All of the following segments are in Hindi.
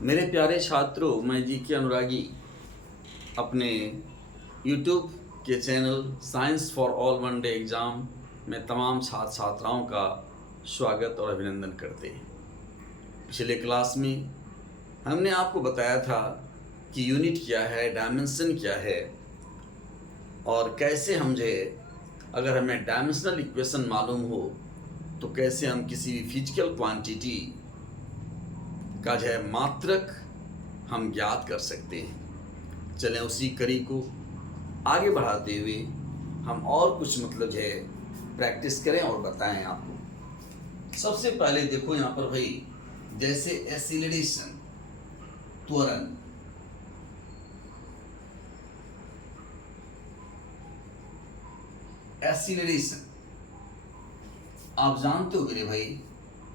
मेरे प्यारे छात्रों, मैं जी के अनुरागी अपने YouTube के channel science for all one day exam में तमाम छात्र छात्राओं का स्वागत और अभिनंदन करते हैं। पिछले क्लास में हमने आपको बताया था कि यूनिट क्या है, डायमेंशन क्या है और कैसे हम जो है अगर हमें डायमेंशनल इक्वेशन मालूम हो तो कैसे हम किसी भी फिजिकल क्वांटिटी का जो है मात्रक हम ज्ञात कर सकते हैं। चलें उसी कड़ी को आगे बढ़ाते हुए हम और कुछ जो है प्रैक्टिस करें और बताएं आपको। सबसे पहले देखो यहाँ पर भाई, जैसे एक्सीलरेशन त्वरण, एक्सीलरेशन आप जानते हो मेरे भाई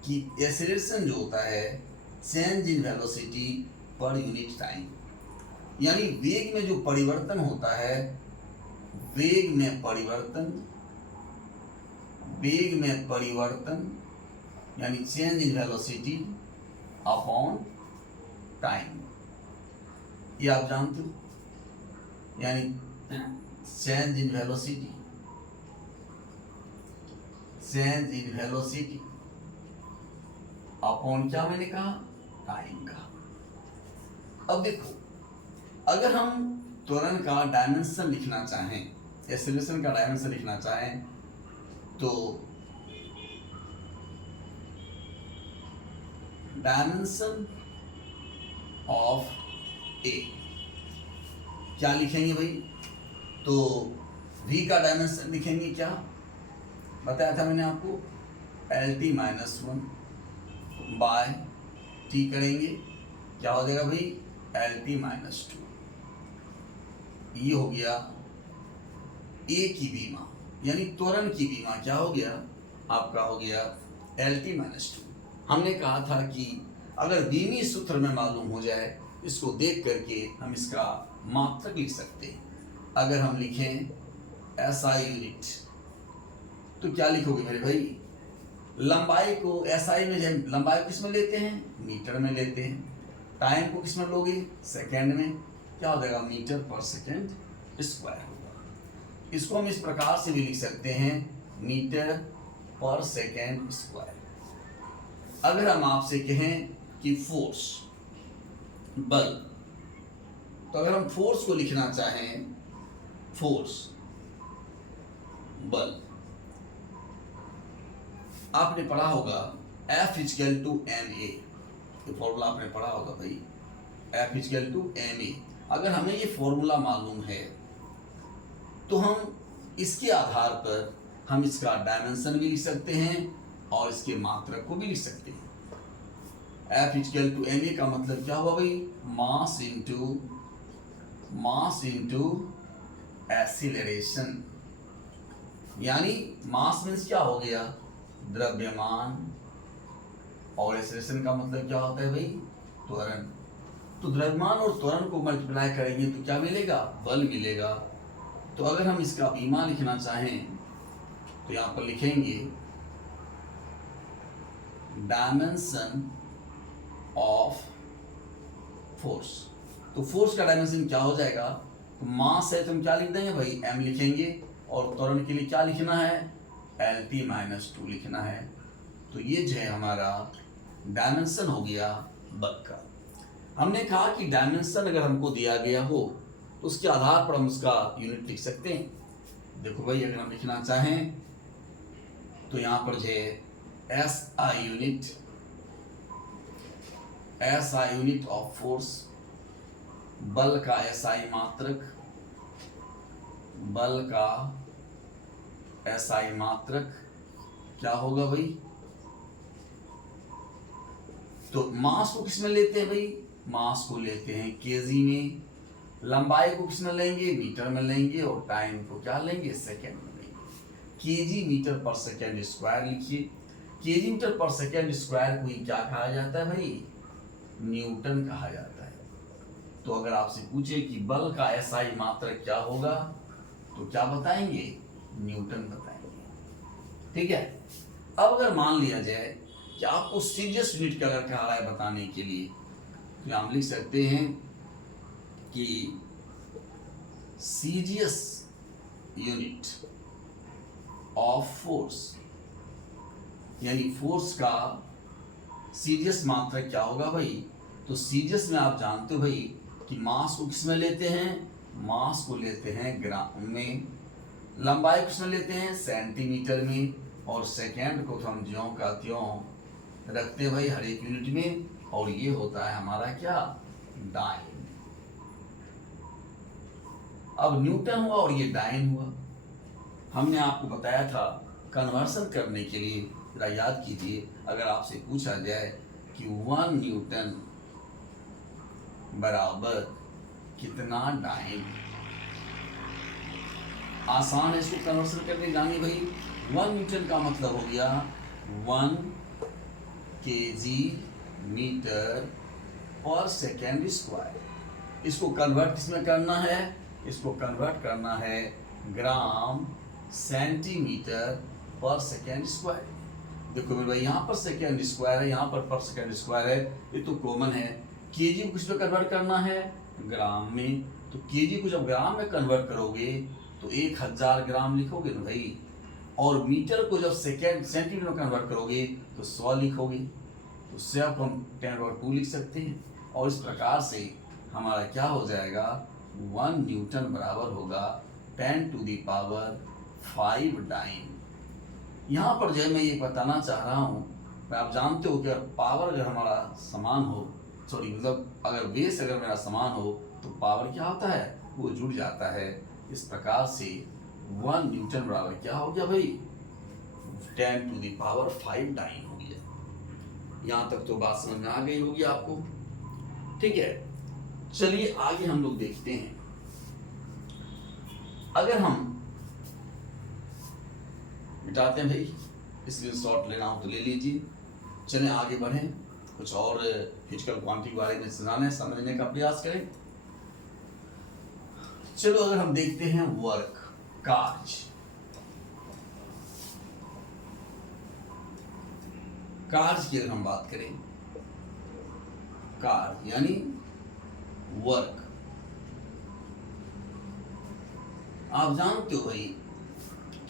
कि एक्सीलरेशन जो होता है change in velocity per unit time, यानी वेग में जो परिवर्तन होता है, वेग में परिवर्तन यानी change in velocity upon time, ये आप जानते हो, यानी चेंज इन वेलोसिटी अपॉन क्या मैंने कहा, टाइम का। अब देखो, अगर हम त्वरण का डायमेंशन लिखना चाहें, एक्सीलरेशन का डायमेंशन लिखना चाहें, तो डायमेंशन ऑफ ए क्या लिखेंगे भाई? तो v का डायमेंशन लिखेंगे क्या, बताया था मैंने आपको, LT माइनस 1 बाय टी करेंगे, क्या हो जाएगा भाई, LT माइनस 2। ये हो गया ए की बीमा, यानी त्वरण की बीमा क्या हो गया आपका, हो गया LT माइनस 2। हमने कहा था कि अगर बीमी सूत्र में मालूम हो जाए, इसको देख करके हम इसका मात्रक लिख सकते हैं। अगर हम लिखें SI यूनिट तो क्या लिखोगे मेरे भाई, लंबाई को SI में, जब लंबाई को किसमें लेते हैं, मीटर में लेते हैं, टाइम को किसमें लोगे, सेकेंड में, क्या हो जाएगा, मीटर पर सेकेंड स्क्वायर होगा। इसको हम इस प्रकार से भी लिख सकते हैं, मीटर पर सेकेंड स्क्वायर। अगर हम आपसे कहें कि फोर्स, बल, तो अगर हम फोर्स को लिखना चाहें, फोर्स बल, आपने पढ़ा होगा F इक्वल टू ma, ये फॉर्मूला आपने पढ़ा होगा भाई, F इक्वल टू ma। अगर हमें ये फॉर्मूला मालूम है तो हम इसके आधार पर हम इसका डायमेंशन भी लिख सकते हैं और इसके मात्रक को भी लिख सकते हैं। F इक्वल टू ma का मतलब क्या हुआ भाई, मास इंटू एक्सीलरेशन, यानी मास मीन्स क्या हो गया, द्रव्यमान, और एक्सीलरेशन का मतलब क्या होता है भाई, त्वरण। तो द्रव्यमान और त्वरण को मल्टीप्लाई करेंगे तो क्या मिलेगा, बल मिलेगा। तो अगर हम इसका बीमा लिखना चाहें तो यहाँ पर लिखेंगे डायमेंशन ऑफ फोर्स। तो फोर्स का डायमेंशन क्या हो जाएगा, तो मास है तो हम क्या लिख देंगे भाई, m लिखेंगे, और त्वरण के लिए क्या लिखना है, LT माइनस 2 लिखना है। तो ये जो है हमारा डायमेंशन हो गया बल का। हमने कहा कि डायमेंशन अगर हमको दिया गया हो तो उसके आधार पर हम उसका यूनिट लिख सकते हैं। देखो भाई, अगर हम लिखना चाहें तो यहाँ पर जो है SI यूनिट ऑफ फोर्स, बल का SI मात्रक, बल का SI मात्रक क्या होगा भाई, तो मास को किसमें लेते हैं भाई, मास को लेते हैं केजी में, लंबाई को किसमें लेंगे, मीटर में लेंगे, और टाइम को क्या लेंगे, सेकेंड में लेंगे। केजी मीटर पर सेकेंड स्क्वायर लिखिए। केजी मीटर पर सेकेंड स्क्वायर को ही क्या कहा जाता है भाई, न्यूटन कहा जाता है। तो अगर आपसे पूछे कि बल का SI मात्रक क्या होगा तो क्या बताएंगे, न्यूटन बताएंगे। ठीक है। अब अगर मान लिया जाए कि आपको सीरियस यूनिट का अगर कहा है बताने के लिए, तो हम लिख सकते हैं कि सीजीएस यूनिट ऑफ फोर्स, यानी फोर्स का सीजीएस मात्रक क्या होगा भाई? तो सीजीएस में आप जानते हो भाई कि मास को किस में लेते हैं? मास को लेते हैं ग्राम में, लंबाई को किस में लेते हैं? सेंटीमीटर में, और सेकेंड को तो हम ज्यों का त्यों रखते हैं भाई हर एक यूनिट में, और ये होता है हमारा क्या? डाइन। अब न्यूटन हुआ और ये डाइन हुआ। हमने आपको बताया था कन्वर्सन करने के लिए, जरा याद कीजिए, अगर आपसे पूछा जाए कि 1 न्यूटन बराबर कितना डाइन, आसान है इसको कन्वर्सन करने जानिए भाई। 1 न्यूटन का मतलब हो गया 1 केजी मीटर पर सेकेंड स्क्वायर। इसको कन्वर्ट किसमें करना है? इसको कन्वर्ट करना है ग्राम सेंटीमीटर पर सेकेंड स्क्वायर। देखो मेरे भाई, यहाँ पर सेकेंड स्क्वायर है, यहाँ पर सेकेंड स्क्वायर है, ये तो कॉमन है। केजी को किस में कन्वर्ट करना है? ग्राम में। तो केजी को जब ग्राम में कन्वर्ट करोगे तो 1000 ग्राम लिखोगे ना भाई, और मीटर को जब सेंटीमीटर में कन्वर्ट करोगे तो 100 लिखोगे। तो उससे आप हम 10⁻² लिख सकते हैं, और इस प्रकार से हमारा क्या हो जाएगा? 1 न्यूटन बराबर होगा 10⁵ डाइन। यहाँ पर जो है मैं ये बताना चाह रहा हूँ, आप जानते हो कि अगर पावर अगर हमारा समान हो, सॉरी मतलब अगर बेस अगर मेरा समान हो तो पावर क्या होता है? वो जुड़ जाता है। इस प्रकार से 1 न्यूटन बराबर क्या हो गया भाई? 10⁵ डाइन हो गया। यहाँ तक तो बात समझ में आ गई होगी आपको, ठीक है। चलिए आगे हम लोग देखते हैं। अगर हम मिटाते हैं भाई, स्क्रीनशॉट लेना हो तो ले लीजिए। चलें आगे बढ़ें, कुछ और फिजिकल क्वांटिटी के बारे में जाने समझने का प्रयास करें। चलो अगर हम देखते हैं वर्क, कार्य। कार्य की अगर हम बात करें, कार्य यानी वर्क। आप जानते हो भाई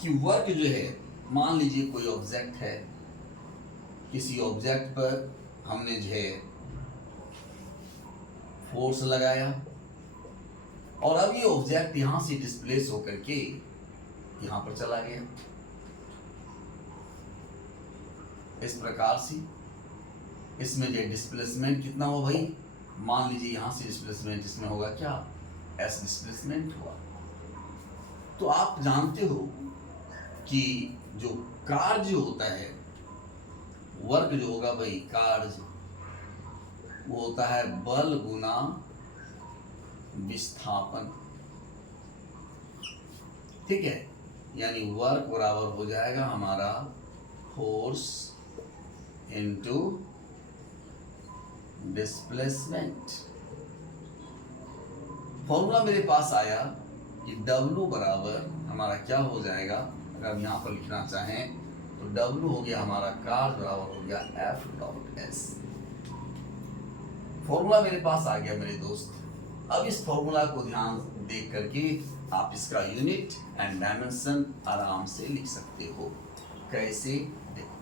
कि वर्क जो है, मान लीजिए कोई ऑब्जेक्ट है, किसी ऑब्जेक्ट पर हमने जो है फोर्स लगाया, और अब ये ऑब्जेक्ट यहां से डिस्प्लेस होकर के यहां पर चला गया। इस प्रकार से इसमें जो डिस्प्लेसमेंट कितना हुआ भाई? मान लीजिए यहां से डिस्प्लेसमेंट इसमें होगा क्या? एस डिस्प्लेसमेंट हुआ। तो आप जानते हो कि जो कार्य होता है, वर्क जो होगा भाई, कार्य वो होता है बल गुना विस्थापन, ठीक है। यानी वर्क बराबर हो जाएगा हमारा फोर्स इनटू डिस्प्लेसमेंट। फॉर्मूला मेरे पास आया कि W बराबर हमारा क्या हो जाएगा, अगर हम यहाँ पर लिखना चाहें तो W हो गया हमारा कार्य बराबर हो गया F.S। फॉर्मूला मेरे पास आ गया मेरे दोस्त। अब इस फॉर्मूला को ध्यान देख करके आप इसका यूनिट एंड डायमेंशन आराम से लिख सकते हो। कैसे? देखो,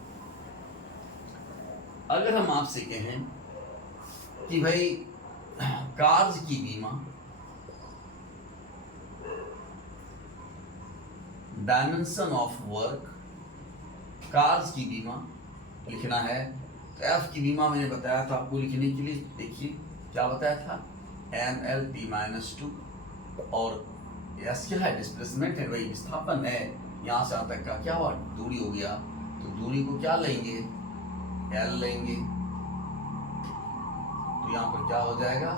अगर हम आपसे कहें कि भाई कार्य की बीमा, डायमेंशन ऑफ वर्क, कार्य की बीमा लिखना है, तो एफ की बीमा मैंने बताया था आपको लिखने के लिए। देखिए क्या बताया था? mL/-2, और एस क्या है? डिस्प्लेसमेंट है भाई, विस्थापन है। यहाँ से यहाँ तक का क्या हुआ? दूरी हो गया। तो दूरी को क्या लेंगे? L लेंगे। तो यहाँ पर क्या हो जाएगा?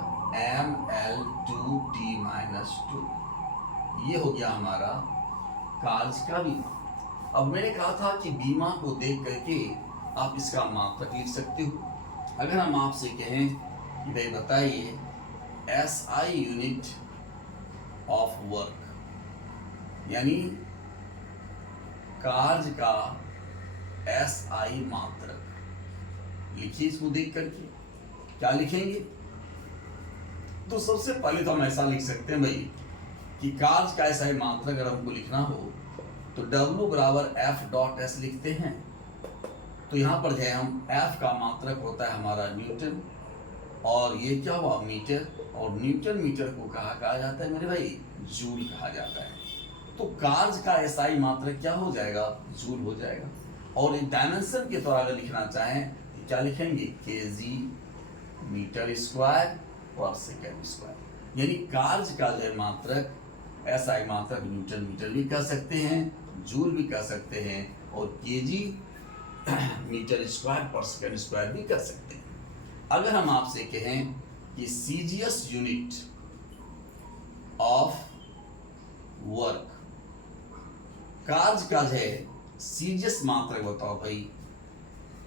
mL/2T-2। ये हो गया हमारा कार्य का बीमा। अब मैंने कहा था कि बीमा को देख करके आप इसका मात्रक लिख सकते हो। अगर हम आपसे कहें कि भाई बताइए SI यूनिट ऑफ वर्क, यानी कार्य का SI मात्रक, लिखिए इसको देख करके। क्या लिखेंगे? तो सबसे पहले तो हम ऐसा लिख सकते हैं भाई कि कार्य का ऐसा ही मात्रक अगर हमको लिखना हो तो W बराबर F डॉट एस लिखते हैं। तो यहाँ पर जो है हम F का मात्रक होता है हमारा न्यूटन, और ये क्या हुआ मीटर, और न्यूटन मीटर को कहा जाता है मेरे भाई जूल कहा जाता है। तो कार्य का एसआई मात्रक क्या हो जाएगा, जूल हो जाएगा। और एक डायमेंशन के तौर अगर लिखना चाहें तो क्या लिखेंगे, केजी मीटर स्क्वायर पर सेकेंड स्क्वायर। यानी कार्य का जो मात्रक एसआई मात्रक न्यूटन मीटर भी कह सकते हैं, जूल भी कह सकते हैं, और केजी मीटर स्क्वायर पर सेकेंड स्क्वायर भी कर सकते हैं। अगर हम आपसे कहें कि सीजीएस यूनिट ऑफ वर्क, कार्य का है सीजीएस मात्रक बताओ भाई,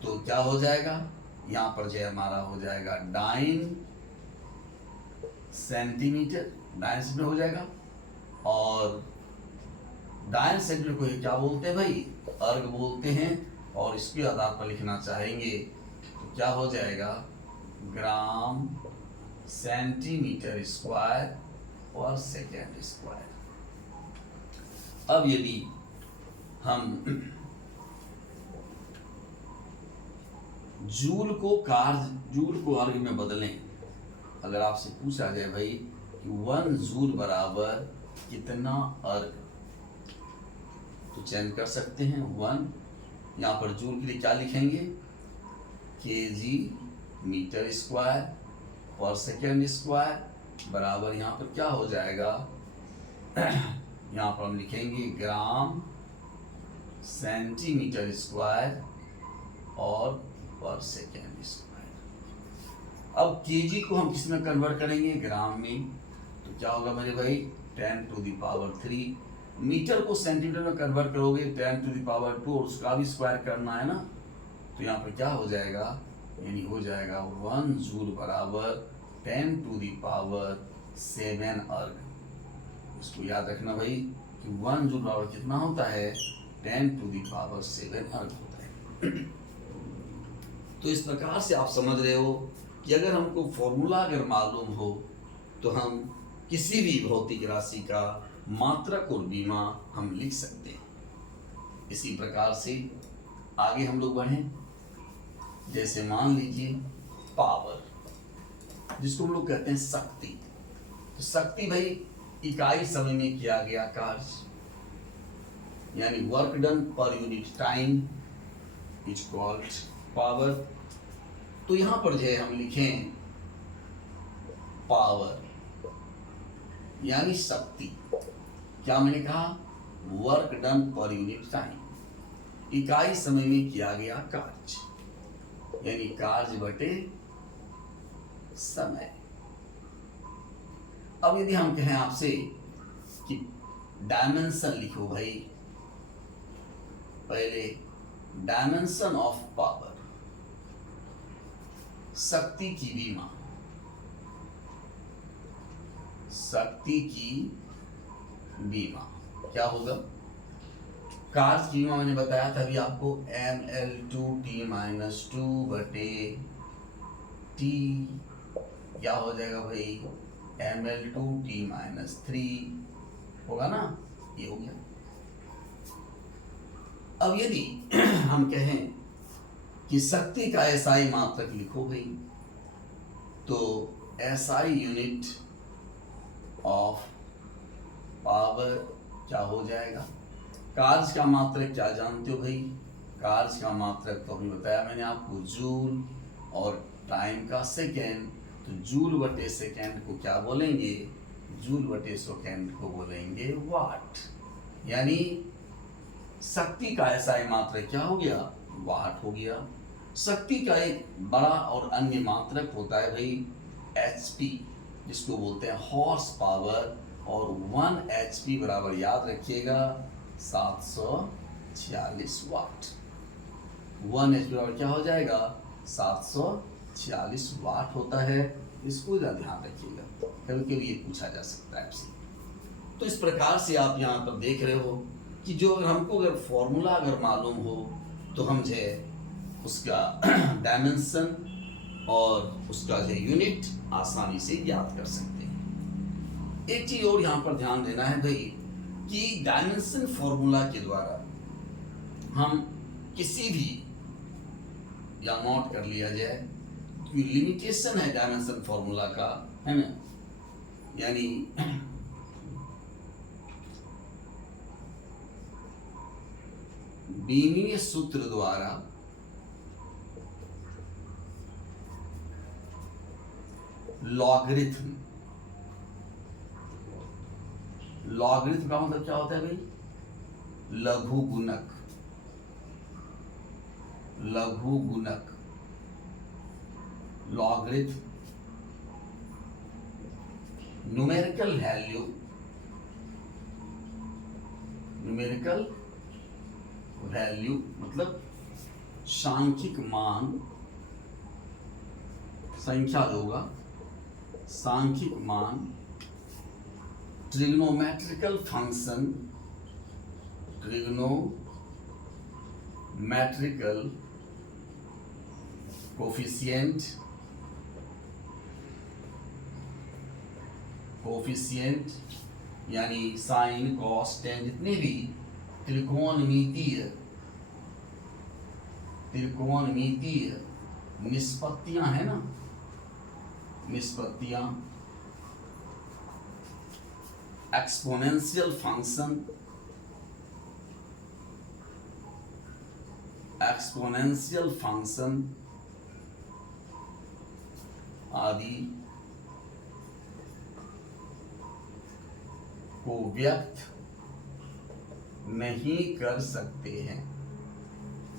तो क्या हो जाएगा, यहाँ पर जो हमारा हो जाएगा डाइन सेंटीमीटर हो जाएगा। और डाइन सेंटीमीटर को क्या बोलते हैं भाई, अर्ग बोलते हैं। और इसके आधार पर लिखना चाहेंगे तो क्या हो जाएगा, ग्राम सेंटीमीटर स्क्वायर पर सेकेंड स्क्वायर। अब यदि हम जूल को अर्ग में बदलें, अगर आपसे पूछा जाए भाई कि 1 जूल बराबर कितना अर्ग, तो चयन कर सकते हैं 1। यहाँ पर जूल के लिए क्या लिखेंगे, केजी मीटर स्क्वायर पर सेकेंड स्क्वायर बराबर यहाँ पर क्या हो जाएगा, यहाँ पर हम लिखेंगे ग्राम सेंटीमीटर स्क्वायर और पर सेकेंड स्क्वायर। अब केजी को हम किस में कन्वर्ट करेंगे, ग्राम में, तो क्या होगा मेरे भाई 10⁻3। मीटर को सेंटीमीटर में कन्वर्ट करोगे 10⁻2, और उसका भी स्क्वायर करना है ना, तो यहाँ पर क्या हो जाएगा, यानी हो जाएगा 1 जूल बराबर 10⁻7 अर्ग। इसको याद रखना भाई कि 1 जूल बराबर कितना होता है, 10⁻7 अर्ग होता है। तो इस प्रकार से आप समझ रहे हो कि अगर हमको फॉर्मूला अगर मालूम हो तो हम किसी भी भौतिक राशि का मात्रक और बीमा हम लिख सकते हैं। इसी प्रकार से आगे हम लोग बढ़ें, जैसे मान लीजिए पावर, जिसको हम लोग कहते हैं शक्ति। तो शक्ति भाई इकाई समय में किया गया कार्य, यानी work done per unit time is called power. तो यहां पर जो है हम लिखें पावर यानी शक्ति। क्या मैंने कहा, work done per unit time, इकाई समय में किया गया कार्य, यानी कार्य बटे समय। अब यदि हम कहें आपसे कि डायमेंशन लिखो भाई, पहले डायमेंशन ऑफ पावर, शक्ति की बीमा, शक्ति की बीमा क्या होगा, कार्य की बीमा मैंने बताया था अभी आपको, mL2T-2 बटे T, क्या हो जाएगा भाई mL2T-3 होगा ना, ये हो गया। अब यदि हम कहें कि शक्ति का एसआई मात्रक लिखो भाई, तो एसआई यूनिट ऑफ पावर क्या हो जाएगा, कार्य का मात्रक क्या जानते हो भाई, कार्य का मात्रक तो अभी बताया मैंने आपको जूल, और टाइम का सेकेंड, तो जूल बटे सेकेंड को क्या बोलेंगे, जूल बटे सेकेंड को बोलेंगे वाट। यानी शक्ति का एसआई मात्रक क्या हो गया, वाट हो गया। शक्ति का एक बड़ा और अन्य मात्रक होता है भाई एचपी, जिसको बोलते हैं हॉर्स पावर, और 1 एचपी बराबर याद रखिएगा 746 वाट। 1 एचपी बराबर क्या हो जाएगा, 746 वाट होता है। इसको ध्यान रखिएगा, कभी कभी ये पूछा जा सकता है आपसे। तो इस प्रकार से आप यहाँ पर देख रहे हो कि जो अगर हमको अगर फॉर्मूला अगर मालूम हो तो हम जो है उसका डायमेंशन और उसका जो यूनिट आसानी से याद कर सकते हैं। एक चीज और यहाँ पर ध्यान देना है भाई कि डायमेंशन फॉर्मूला के द्वारा हम किसी भी, या नोट कर लिया जाए कि लिमिटेशन है डायमेंशन फॉर्मूला का, है ना, यानी बीमीय सूत्र द्वारा लॉगरिथम, लॉगरिथम का मतलब क्या होता है भाई? लघु गुणक, लघु गुणक, logarithm numerical value, numerical value मतलब सांख्यिक मान, संख्या जो होगा सांख्यिक मान, trigonometrical function, trigonometrical coefficient, coefficient यानी साइन कॉस टेन, जितने भी त्रिकोणमितीय निष्पत्तियां है ना, निष्पत्तियां, एक्सपोनेंशियल फंक्शन, एक्सपोनेंशियल फंक्शन आदि को व्यक्त नहीं कर सकते हैं।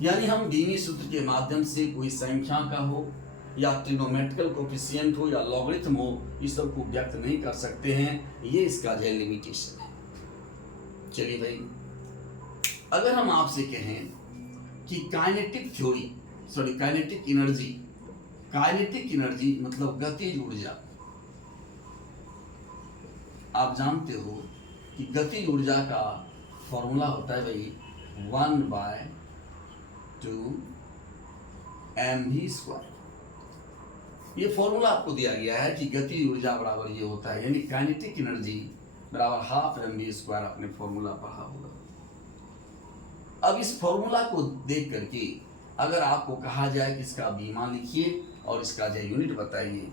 यानी हम बीमी सूत्र के माध्यम से कोई संख्या का हो या ट्रिग्नोमेट्रिकल कोफिशिएंट हो या लॉगरिथम हो, इस सब को व्यक्त नहीं कर सकते हैं। ये इसका जो लिमिटेशन है। चलिए भाई, अगर हम आपसे कहें कि kinetic theory, sorry kinetic energy, kinetic energy मतलब गतिज ऊर्जा, आप जानते हो कि गतिज ऊर्जा का फॉर्मूला होता है भाई 1/2mv²। ये फॉर्मूला आपको दिया गया है कि गतिज ऊर्जा बराबर ये होता है, यानी काइनेटिक एनर्जी बराबर 1/2mv²। आपने फॉर्मूला पढ़ा होगा। अब इस फॉर्मूला को देख करके अगर आपको कहा जाए कि इसका बीमा लिखिए और इसका जो यूनिट बताइए,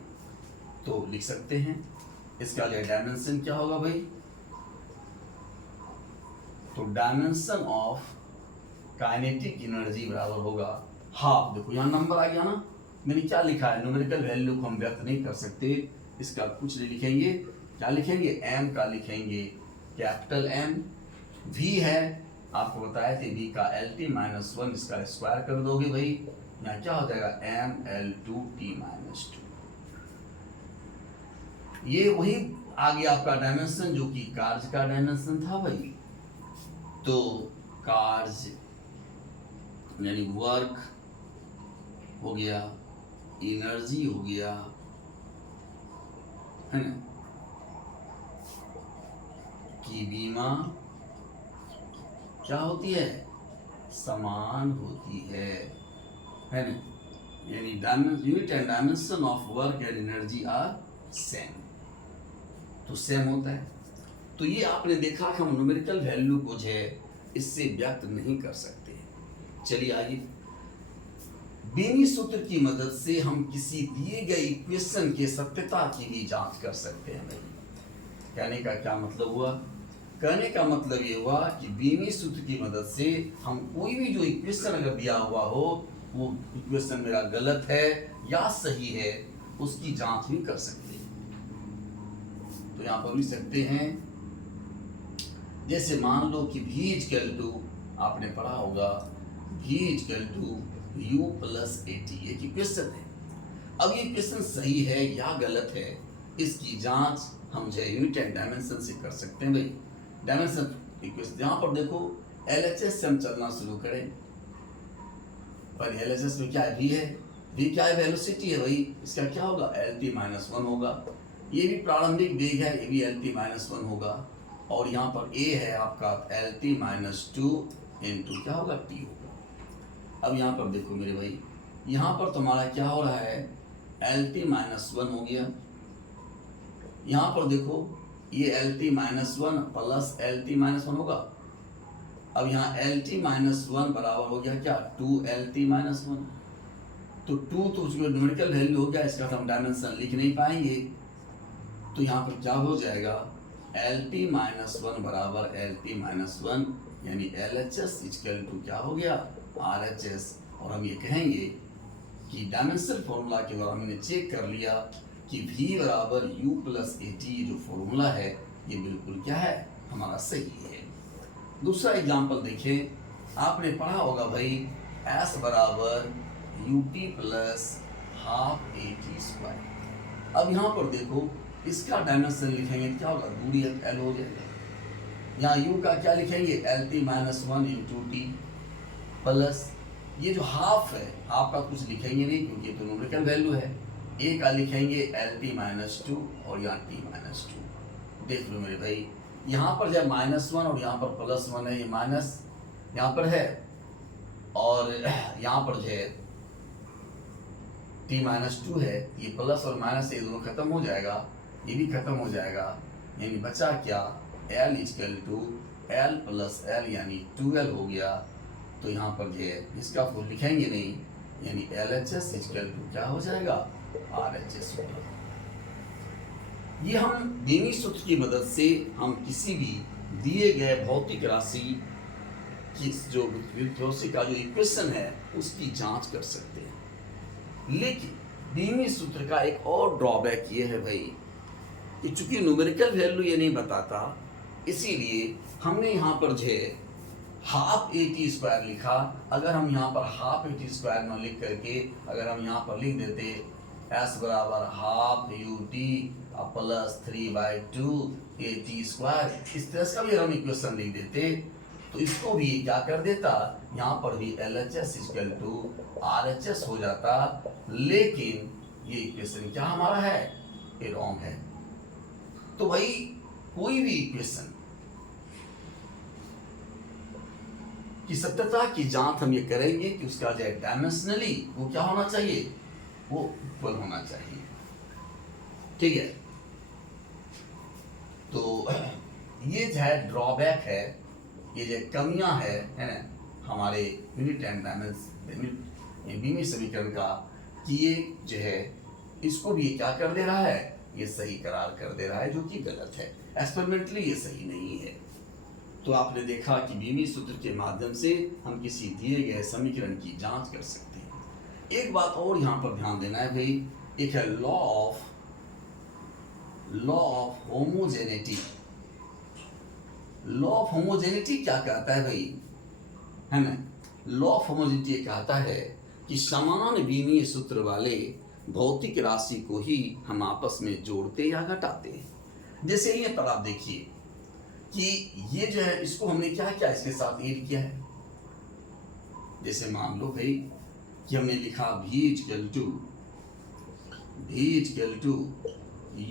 तो लिख सकते हैं। इसका जो डायमेंशन क्या होगा भाई? तो डायमेंशन ऑफ काइनेटिक एनर्जी बराबर होगा हाफ। देखो यहाँ नंबर आ गया ना, मैंने क्या लिखा है? न्यूमेरिकल वैल्यू को हम व्यक्त नहीं कर सकते, इसका कुछ नहीं लिखेंगे। क्या लिखेंगे? एम का लिखेंगे, कैपिटल एम। वी है, आपको बताया थे वी का LT-1, इसका स्क्वायर कर दोगे भाई, यहाँ क्या हो जाएगा? ML2T-2। ये वही आ गया आपका डायमेंशन जो कि कार्य का डायमेंशन था भाई। तो कार्य यानी वर्क हो गया, एनर्जी हो गया, है ना, की बीमा क्या होती है? समान होती है ना, यानी unit and dimension of work and energy are same, तो सेम होता है। तो ये आपने देखा कि हम न्यूमेरिकल वैल्यू को जो है इससे व्यक्त नहीं कर सकते। चलिए आइए, बीमी सूत्र की मदद से हम किसी दिए गए इक्वेशन के सत्यता की भी जांच कर सकते हैं। कहने का क्या मतलब हुआ? कहने का मतलब ये हुआ कि बीमी सूत्र की मदद से हम कोई भी जो इक्वेशन अगर दिया हुआ हो, वो इक्वेशन मेरा गलत है या सही है, उसकी जांच भी कर सकते हैं। तो यहाँ पर लिख सकते हैं, जैसे मान लो कि V = आपने पढ़ा होगा V = U+AT, एक इक्वेशन है। अब ये इक्वेशन सही है या गलत है, इसकी जांच हम जो यूनिट एंड डायमेंशन से कर सकते हैं भाई। डायमेंशन इक्वेशन यहाँ पर देखो, LHS से हम चलना शुरू करें। पर LHS में क्या है? V है। V क्या है? वेलोसिटी है भाई। इसका क्या होगा? LT-1 होगा। ये भी प्रारंभिक वेग है, ये भी LT-1 होगा। और यहाँ पर A है आपका LT-2 × क्या होगा? T होगा। अब यहाँ पर देखो मेरे भाई, यहाँ पर तुम्हारा क्या हो रहा है? LT-1 हो गया। यहाँ पर देखो ये LT-1 प्लस LT-1 होगा। अब यहाँ LT-1 बराबर हो गया क्या 2LT-1। तो 2 तो उसकी न्यूमेरिकल वैल्यू हो गया, इसका हम डायमेंशन लिख नहीं पाएंगे। तो यहाँ पर क्या हो जाएगा LT-1 बराबर LT-1 यानी LHS इक्वल टू क्या हो गया RHS। और हम ये कहेंगे कि डायमेंशनल फॉर्मूला के द्वारा हमने चेक कर लिया कि V बराबर U प्लस AT जो फॉर्मूला है ये बिल्कुल क्या है हमारा सही है। दूसरा एग्जाम्पल देखें, आपने पढ़ा होगा भाई S बराबर UT plus half AT square. अब यहाँ पर देखो इसका डायमेंशन लिखेंगे क्या होगा दूरी L हो जाएगा। यहाँ U का क्या लिखेंगे LT-1 इंटू टी प्लस ये जो हाफ है हाफ का कुछ लिखेंगे नहीं क्योंकि तो न्यूमेरिकल वैल्यू है। A का लिखेंगे LT-2 और यहाँ T-2। देख लो मेरे भाई यहाँ पर जब -1 और यहाँ पर +1 है, ये माइनस यहाँ पर है और यहाँ पर जो है T-2 है, ये प्लस और माइनस ये दोनों खत्म हो जाएगा, ये भी खत्म हो जाएगा। यानी बचा क्या L equal to L plus L यानी 2L हो गया। तो यहाँ पर जो है इसका फुल लिखेंगे नहीं यानी LHS इक्वल टू क्या हो जाएगा RHS होगा। ये हम बीमी सूत्र की मदद से हम किसी भी दिए गए भौतिक राशि की जो विध्वंसी का जो इक्वेशन है उसकी जांच कर सकते हैं। लेकिन बीमी सूत्र का एक और ड्रॉबैक ये है भाई कि चूंकि न्यूमेरिकल वैल्यू ये नहीं बताता, इसीलिए हमने यहाँ पर जो है हाफ AT स्क्वायर लिखा। अगर हम यहाँ पर हाफ AT स्क्वायर न लिख करके अगर हम यहाँ पर लिख देते S बराबर half UT plus 3/2 AT square, इस तरह का भी हम इक्वेशन लिख देते तो इसको भी क्या कर देता, यहाँ पर भी LHS इक्वल टू RHS हो जाता। लेकिन ये इक्वेशन क्या हमारा है ये रॉन्ग है। तो भाई कोई भी इक्वेशन की सत्यता की जांच हम ये करेंगे कि उसका जो डायमेंशनली वो क्या होना चाहिए, वो इक्वल होना चाहिए। ठीक है, तो ये जो है ड्रॉबैक है, ये जो कमियां है ना हमारे यूनिट एंड डायमेंशन बीमी समीकरण का, कि ये जो है इसको भी क्या कर दे रहा है, ये सही करार कर दे रहा है, जो कि गलत है। एक्सपेरिमेंटली ये सही नहीं है। तो आपने देखा कि बीमी सूत्र के माध्यम से हम किसी दिए गए समीकरण की जांच कर सकते हैं। एक बात और यहाँ पर ध्यान देना है भाई, एक है law of homogeneity. Law of homogeneity क्या कहता है भाई, है ना, लॉ ऑफ होमोजेनिटी ये कहता है कि समान बीमीय सूत्र वाले भौतिक राशि को ही हम आपस में जोड़ते या घटाते हैं। जैसे ये पर आप देखिए कि ये जो है इसको हमने क्या किया, इसके साथ ऐड किया है। जैसे मान लो भाई कि हमने लिखा V equal to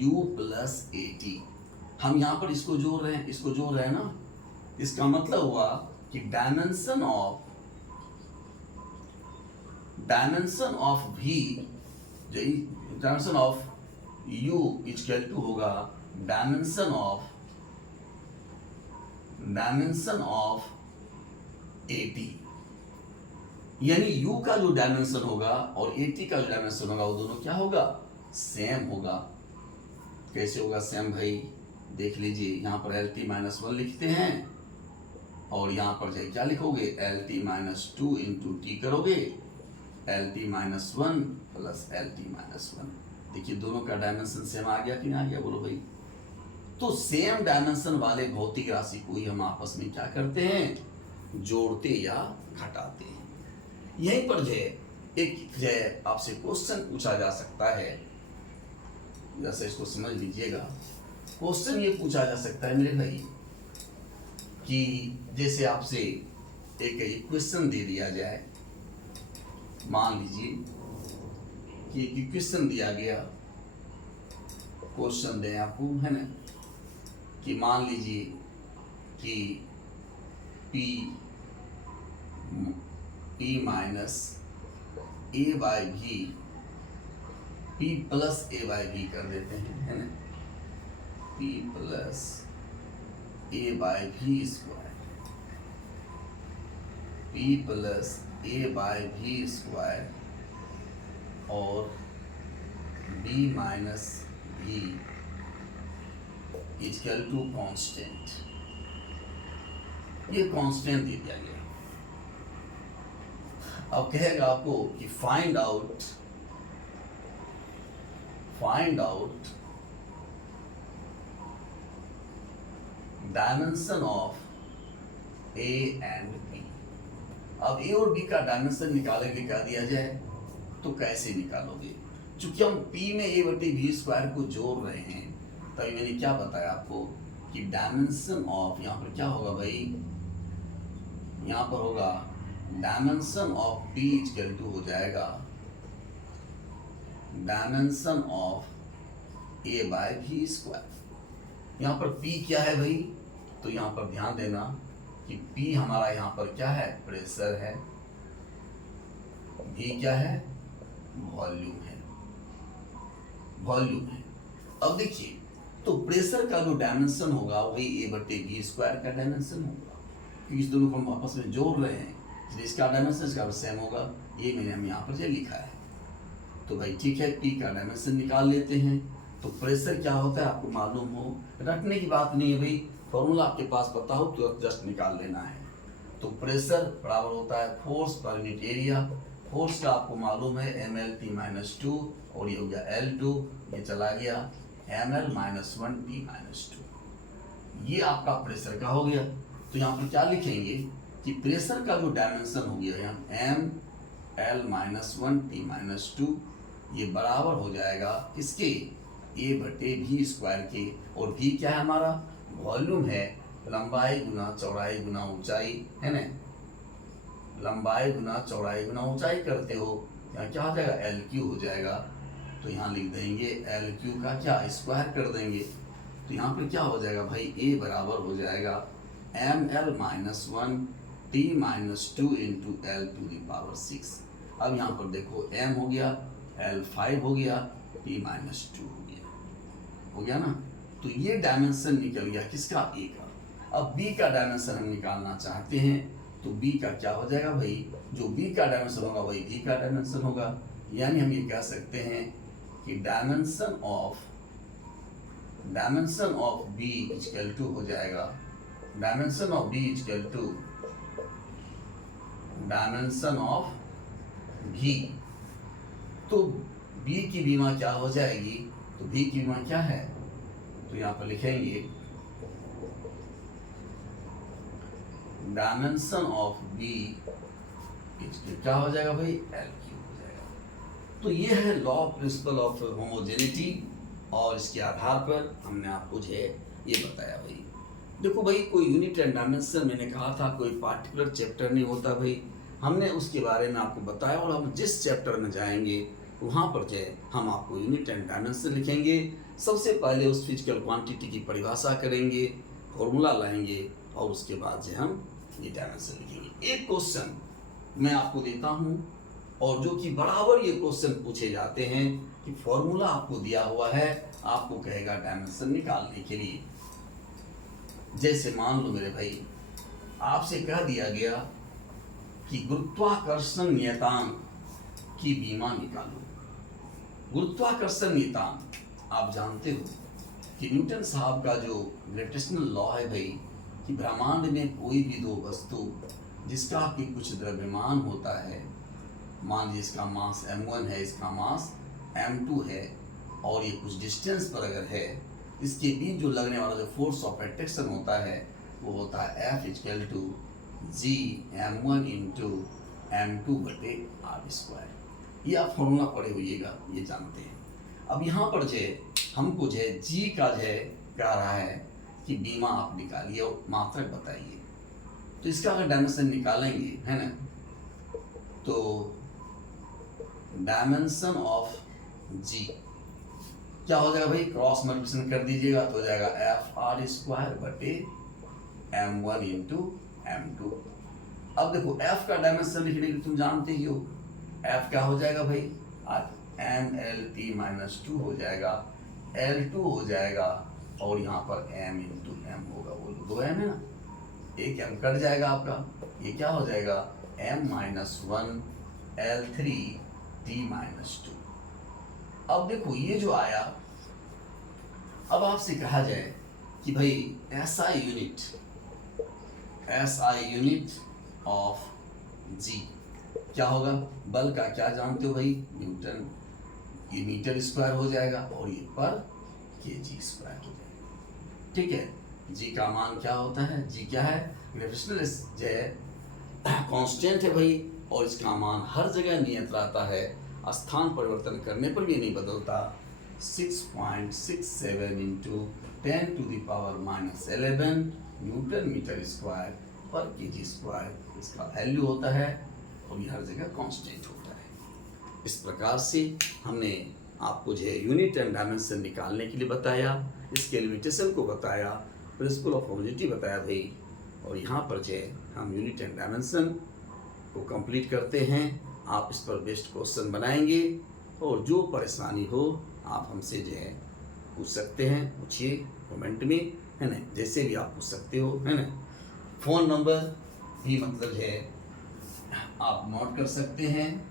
U plus AT। हम यहाँ पर इसको जोड़ रहे हैं, इसको जोड़ रहे हैं ना, इसका मतलब हुआ कि डायमेंशन ऑफ V जो dimension of U equal to होगा डायमेंशन ऑफ AT। यानी U का जो डायमेंशन होगा और AT का जो डायमेंशन होगा वो दोनों क्या होगा, सेम होगा। कैसे होगा सेम भाई, देख लीजिए, यहाँ पर LT-1 लिखते हैं और यहाँ पर जो क्या लिखोगे LT-2 इंटू टी करोगे, LT-1 प्लस LT-1। देखिए दोनों का डायमेंशन सेम आ गया कि नहीं आ गया, बोलो भाई। तो सेम डायमेंशन वाले भौतिक राशि को ही हम आपस में क्या करते हैं, जोड़ते या घटाते हैं। यहीं पर जो एक जो आपसे क्वेश्चन पूछा जा सकता है, जैसे इसको समझ लीजिएगा। क्वेश्चन ये पूछा जा सकता है मेरे भाई कि जैसे आपसे एक इक्वेशन दे दिया जाए, मान लीजिए कि एक इक्वेशन दिया गया, क्वेश्चन दें आपको, है ना, कि मान लीजिए कि P minus A by V p plus a by b कर देते हैं, है ना, p plus a by b square, p plus a by b square और b minus b equal to constant. ये कांस्टेंट दे दिया गया। अब कहेगा आपको कि find out dimension of a and b. अब ए और बी का डायमेंशन निकालेंगे, क्या दिया जाए, तो कैसे निकालोगे? चूंकि हम p में a बटे भी स्क्वायर को जोड़ रहे हैं, तभी मैंने क्या बताया आपको कि डायमेंशन ऑफ, यहाँ पर क्या होगा भाई, यहाँ पर होगा dimension of p equal to हो जाएगा dimension of a by b square. यहाँ पर p क्या है भाई, तो यहाँ पर ध्यान देना कि p हमारा यहाँ पर क्या है, प्रेशर है, v क्या है, वॉल्यूम है। अब देखिए, तो प्रेशर का जो डायमेंशन होगा वही a बटे भी स्क्वायर का डायमेंशन होगा, क्योंकि इस दोनों को हम आपस में जोड़ रहे हैं, इसलिए इसका डायमेंशन इसका सेम होगा। ये मैंने हम यहाँ पर जो लिखा है, तो भाई ठीक है, p का डायमेंशन निकाल लेते हैं। तो प्रेशर क्या होता है आपको मालूम हो, रटने की बात नहीं है भाई, फॉर्मूला आपके पास पता हो तो जस्ट निकाल लेना है। तो प्रेशर बराबर होता है force per unit area. Force का आपको मालूम है mL/T-2 और ये हो गया L2, ये चला गया mL-1T-2। ये आपका प्रेशर का हो गया। तो यहाँ पर क्या लिखेंगे कि प्रेशर का जो डायमेंशन हो गया यहाँ mL-1T-2, ये बराबर हो जाएगा किसके, a बटे भी स्क्वायर के, और v क्या है हमारा, वॉल्यूम है, लंबाई गुना चौड़ाई गुना ऊंचाई, है ना, लंबाई गुना चौड़ाई गुना ऊंचाई करते हो, यहाँ क्या हो जाएगा, LQ हो जाएगा। तो यहाँ लिख देंगे LQ का क्या स्क्वायर कर देंगे, तो यहाँ पर क्या हो जाएगा भाई, a बराबर हो जाएगा mL-1T-2 इंटू L⁻⁶। अब यहाँ पर देखो m हो गया, L5 हो गया, T-2 हो गया ना। तो ये डायमेंशन निकल गया किसका, a का। अब b का डायमेंशन हम निकालना चाहते हैं, तो b का क्या हो जाएगा भाई, जो b का डायमेंशन होगा वही v का डायमेंशन होगा। यानी हम ये कह सकते हैं कि dimension of b equal to हो जाएगा, dimension of b equal to dimension of v। तो b की बीमा क्या हो जाएगी, तो v की बीमा क्या है, तो यहाँ पर लिखेंगे डायमेंशन ऑफ b क्या हो जाएगा भाई, LQ हो जाएगा। तो ये है लॉ प्रिंसिपल ऑफ होमोजेनिटी, और इसके आधार पर हमने आपको जो है ये बताया भाई। देखो भाई, कोई यूनिट एंड डायमेंशन मैंने कहा था कोई पार्टिकुलर चैप्टर नहीं होता भाई, हमने उसके बारे में आपको बताया, और हम जिस चैप्टर में जाएंगे वहाँ पर जो है हम आपको यूनिट एंड डायमेंशन लिखेंगे। सबसे पहले उस फिजिकल क्वांटिटी की परिभाषा करेंगे, फॉर्मूला लाएंगे, और उसके बाद जो हम ये डायमेंशन लिखेंगे। एक क्वेश्चन मैं आपको देता हूँ, और जो कि बराबर ये क्वेश्चन पूछे जाते हैं कि फॉर्मूला आपको दिया हुआ है, आपको कहेगा डायमेंशन निकालने के लिए। जैसे मान लो मेरे भाई, आपसे कह दिया गया कि गुरुत्वाकर्षण नियतांक की बीमा निकालो। गुरुत्वाकर्षण नियतांक आप जानते हो कि न्यूटन साहब का जो ग्रेविटेशनल लॉ है भाई, कि ब्रह्मांड में कोई भी दो वस्तु जिसका कि कुछ द्रव्यमान होता है, मान लीजिए इसका मास m1 है, इसका मास m2 है, और ये कुछ डिस्टेंस पर अगर है, इसके बीच जो लगने वाला जो फोर्स ऑफ अट्रैक्शन होता है वो होता है F = G(m1 × m2/r²). ये आप फॉर्मूला पढ़े होइएगा, ये जानते हैं। अब यहाँ पर जो हमको जो है G का जो है कह रहा है कि बीमा आप निकालिए और मात्रक बताइए। तो इसका अगर डायमेंशन निकालेंगे, है ना, तो डायमेंशन ऑफ G क्या हो जाएगा भाई, क्रॉस मल्टीप्लिकेशन कर दीजिएगा तो हो जाएगा Fr² / m1 × m2। अब देखो F का डायमेंशन लिखने के लिए तुम जानते ही हो, F क्या हो जाएगा भाई, MLT-2 हो जाएगा, L2 हो जाएगा और यहाँ पर M इंटू M होगा। वो 2 M है ना, एक M कट जाएगा आपका, ये क्या हो जाएगा M-1 L3T-2। अब देखो ये जो आया, अब आपसे कहा जाए कि भाई SI यूनिट ऑफ G क्या होगा, बल का क्या जानते हो भाई, न्यूटन, ये मीटर स्क्वायर हो जाएगा और ये पर kg स्क्वायर हो जाएगा। ठीक है, G का मान क्या होता है, G क्या है, ग्रेविटेशनल जो कांस्टेंट है भाई, और इसका मान हर जगह नियत रहता है, स्थान परिवर्तन करने पर भी नहीं बदलता। 6.67 इंटू 10⁻11 न्यूटन मीटर स्क्वायर पर kg स्क्वायर इसका वैल्यू होता है और ये हर जगह कांस्टेंट होता है। इस प्रकार से हमने आपको जो है यूनिट एंड डायमेंशन निकालने के लिए बताया, इसके लिमिटेशन को बताया, प्रिंसिपल ऑफ होमोजेनिटी बताया भाई, और यहाँ पर जो है हम यूनिट एंड डायमेंशन को कंप्लीट करते हैं। आप इस पर बेस्ड क्वेश्चन बनाएंगे और जो परेशानी हो आप हमसे जो है पूछ सकते हैं, पूछिए कमेंट में, है ना, जैसे भी आप पूछ सकते हो, है ना। फ़ोन नंबर भी मतलब है आप नोट कर सकते हैं,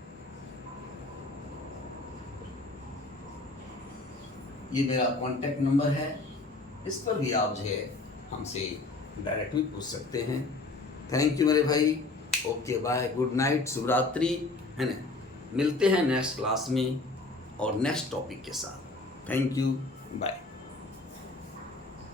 ये मेरा कॉन्टैक्ट नंबर है, इस पर भी आप जो है हमसे डायरेक्ट भी पूछ सकते हैं। थैंक यू मेरे भाई, ओके बाय, गुड नाइट, शुभ रात्रि, है ना। मिलते हैं नेक्स्ट क्लास में और नेक्स्ट टॉपिक के साथ। Thank you, bye.